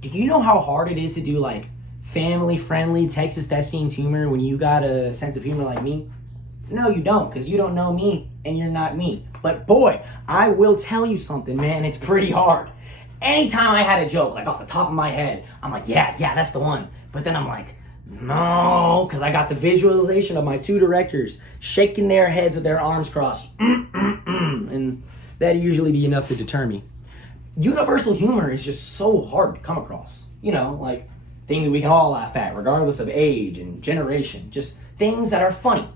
Do you know how hard it is to do like family-friendly Texas Thespians humor when you got a sense of humor like me? No, you don't, because you don't know me and you're not me. But boy, I will tell you something, man, it's pretty hard. Anytime I had a joke, like off the top of my head, I'm like, yeah, that's the one. But then I'm like, no, because I got the visualization of my two directors shaking their heads with their arms crossed. And that'd usually be enough to deter me. Universal humor is just so hard to come across. You know, like things that we can all laugh at, regardless of age and generation. Just things that are funny.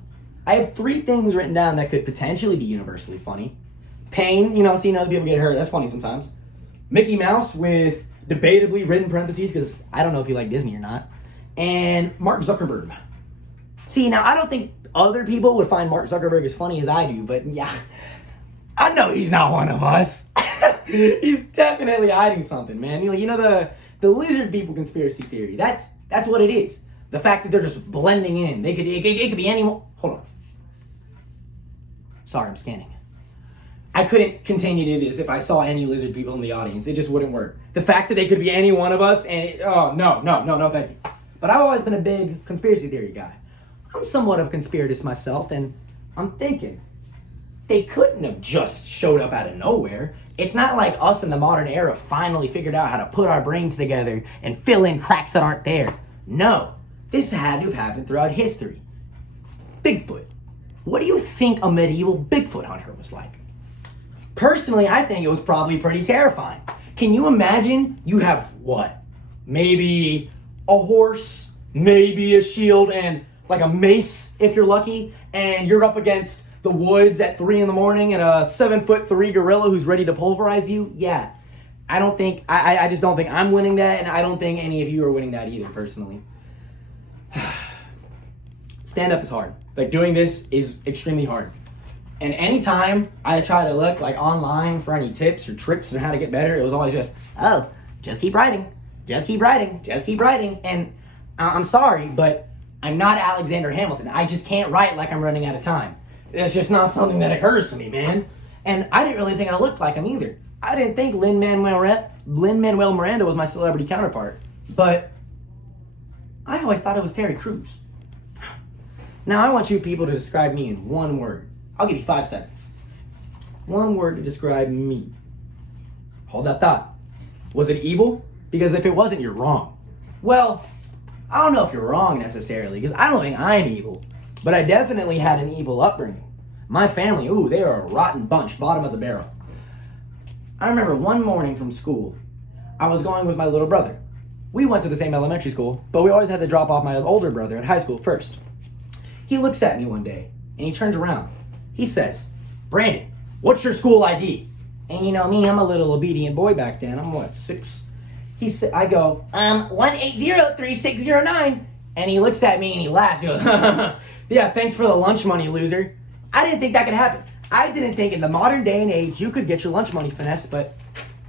I have 3 things written down that could potentially be universally funny. Pain, you know, seeing other people get hurt, that's funny sometimes. Mickey Mouse with debatably written parentheses, because I don't know if you like Disney or not. And Mark Zuckerberg. See, now I don't think other people would find Mark Zuckerberg as funny as I do, but yeah, I know he's not one of us. He's definitely hiding something, man. You know the lizard people conspiracy theory. That's what it is. The fact that they're just blending in. It could be anyone. Hold on. Sorry, I'm scanning. I couldn't continue to do this if I saw any lizard people in the audience. It just wouldn't work. The fact that they could be any one of us, and no, thank you. But I've always been a big conspiracy theory guy. I'm somewhat of a conspiratist myself, and I'm thinking, they couldn't have just showed up out of nowhere. It's not like us in the modern era finally figured out how to put our brains together and fill in cracks that aren't there. No, this had to have happened throughout history. Bigfoot. What do you think a medieval Bigfoot hunter was like? Personally, I think it was probably pretty terrifying. Can you imagine you have what? Maybe a horse, maybe a shield, and like a mace if you're lucky, and you're up against the woods at 3 in the morning and a 7'3" gorilla who's ready to pulverize you? Yeah. I just don't think I'm winning that, and I don't think any of you are winning that either, personally. Stand up is hard. Like, doing this is extremely hard. And anytime I try to look like online for any tips or tricks on how to get better, it was always just, oh, just keep writing, just keep writing, just keep writing. And I'm sorry, but I'm not Alexander Hamilton. I just can't write like I'm running out of time. It's just not something that occurs to me, man. And I didn't really think I looked like him either. I didn't think Lin-Manuel Miranda was my celebrity counterpart. But I always thought it was Terry Crews. Now I want you people to describe me in one word. I'll give you 5 seconds. One word to describe me. Hold that thought. Was it evil? Because if it wasn't, you're wrong. Well, I don't know if you're wrong necessarily, because I don't think I'm evil. But I definitely had an evil upbringing. My family, they are a rotten bunch, bottom of the barrel. I remember one morning from school, I was going with my little brother. We went to the same elementary school, but we always had to drop off my older brother at high school first. He looks at me one day, and he turns around. He says, Brandon, what's your school ID? And you know me, I'm a little obedient boy back then. I'm 6? I go, 1803609. And he looks at me and he laughs. He goes, yeah, thanks for the lunch money, loser. I didn't think that could happen. I didn't think in the modern day and age you could get your lunch money finessed, but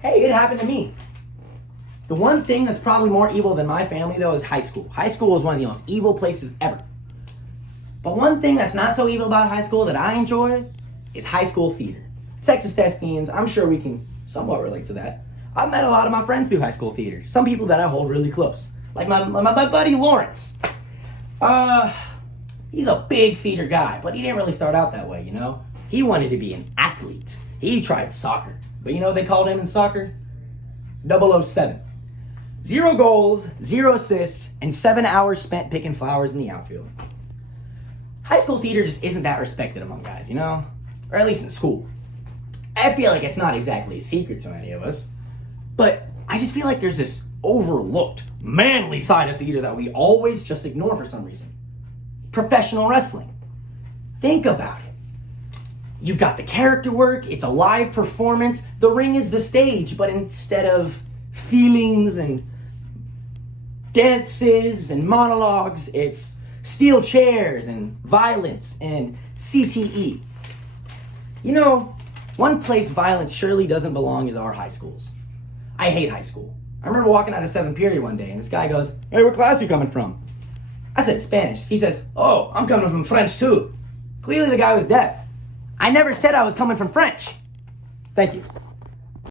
hey, it happened to me. The one thing that's probably more evil than my family, though, is high school. High school is one of the most evil places ever. But one thing that's not so evil about high school that I enjoy is high school theater. Texas Thespians, I'm sure we can somewhat relate to that. I've met a lot of my friends through high school theater. Some people that I hold really close. Like my buddy Lawrence. He's a big theater guy, but he didn't really start out that way, you know? He wanted to be an athlete. He tried soccer. But you know what they called him in soccer? 007. 0 goals, 0 assists, and 7 hours spent picking flowers in the outfield. High school theater just isn't that respected among guys, you know? Or at least in school. I feel like it's not exactly a secret to any of us. But I just feel like there's this overlooked, manly side of theater that we always just ignore for some reason. Professional wrestling. Think about it. You got the character work, it's a live performance. The ring is the stage, but instead of feelings and dances and monologues, it's steel chairs and violence and CTE. You know, one place violence surely doesn't belong is our high schools. I hate high school. I remember walking out of 7th period one day and this guy goes, hey, what class are you coming from? I said Spanish. He says, oh, I'm coming from French too. Clearly the guy was deaf. I never said I was coming from French. Thank you.